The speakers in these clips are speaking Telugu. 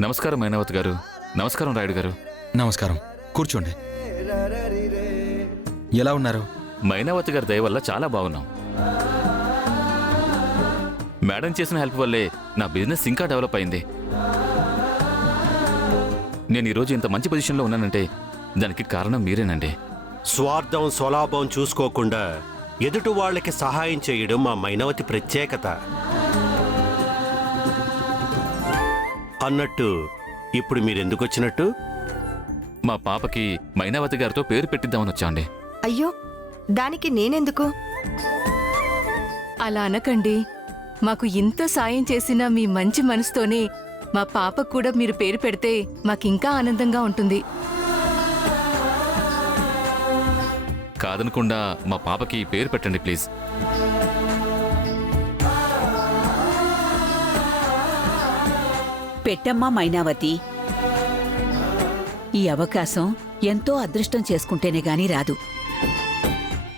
నమస్కారం మైనావతి గారు. నమస్కారం రాయుడు గారు. నమస్కారం. కూర్చోండి. ఎలా ఉన్నారు? మైనావతి గారి దయ వల్ల చాలా బాగున్నాం. మేడం చేసిన హెల్ప్ వల్లే నా బిజినెస్ ఇంకా డెవలప్ అయింది. నేను ఈరోజు ఇంత మంచి పొజిషన్లో ఉన్నానంటే దానికి కారణం మీరేనండి. స్వార్థం స్వలాభం చూసుకోకుండా ఎదుటి వాళ్ళకి సహాయం చేయడం మా మైనావతి ప్రత్యేకత. అన్నట్టు ఇప్పుడు మీరెందుకు వచ్చినట్టు? మా పాపకి మైనావతి గారితో పేరు పెట్టిద్దామని వచ్చాండి. అయ్యో, దానికి నేనెందుకు? అలా అనకండి. మాకు ఇంత సాయం చేసిన మీ మంచి మనసుతోనే మా పాపకు కూడా మీరు పేరు పెడితే మాకింకా ఆనందంగా ఉంటుంది. కాదనకుండా మా పాపకి పేరు పెట్టండి ప్లీజ్. పెట్టమ్మా మైనావతి. ఈ అవకాశం ఎంతో అదృష్టం చేసుకుంటేనే గాని రాదు.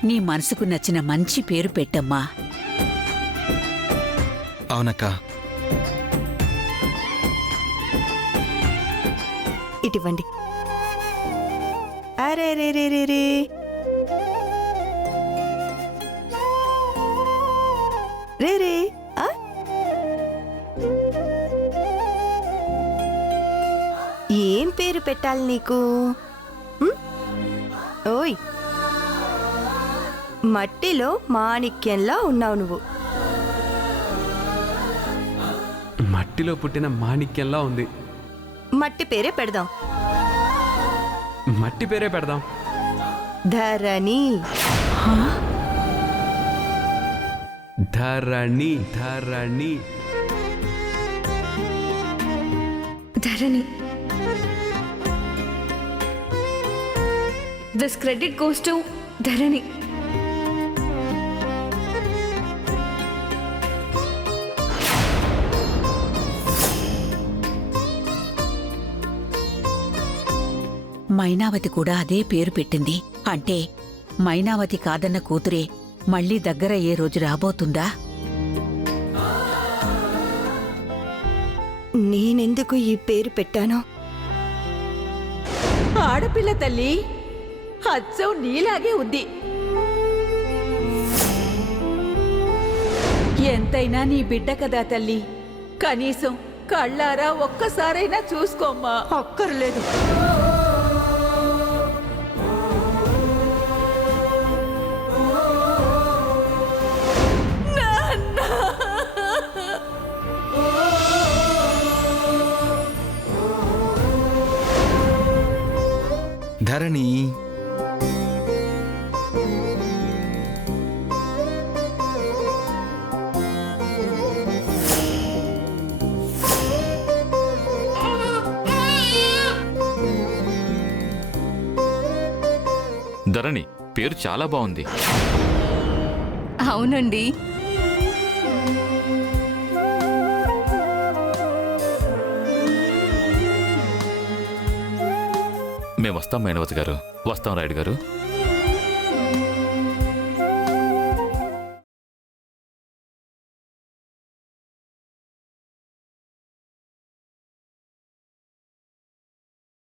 నీ మనసుకు నచ్చిన మంచి పేరు పెట్టమ్మా. అవునక్క. ఇటివ్వండి. అరే రే రే రే రే రే రే ఆ? ఏం పేరు పెట్టాలి నీకు? ఓయ్, మట్టిలో మాణిక్యంలా ఉన్నావు నువ్వు. మట్టిలో పుట్టిన మాణిక్యంలా ఉంది. మట్టి పేరే పెడదాం. మట్టి పేరే పెడదాం. ధరణి. ధరణి. ధరణి. ధరణి. This credit goes to ధరణి. మైనావతి కూడా అదే పేరు పెట్టింది. అంటే మైనావతి కాదన్న కూతురే మళ్ళీ దగ్గరయ్యే రోజు రాబోతుందా? నేనెందుకు ఈ పేరు పెట్టానో? ఆడపిల్ల తల్లి, అచ్చం నీలాగే ఉంది. ఎంతైనా నీ బిడ్డ కదా తల్లి. కనీసం కళ్ళారా ఒక్కసారైనా చూసుకోమ్మా. అక్కర్లేదు. ధరణి. ధరణి పేరు చాలా బాగుంది. అవునండి. మేము వస్తాం మైనావతి గారు. వస్తాం రాయుడు గారు.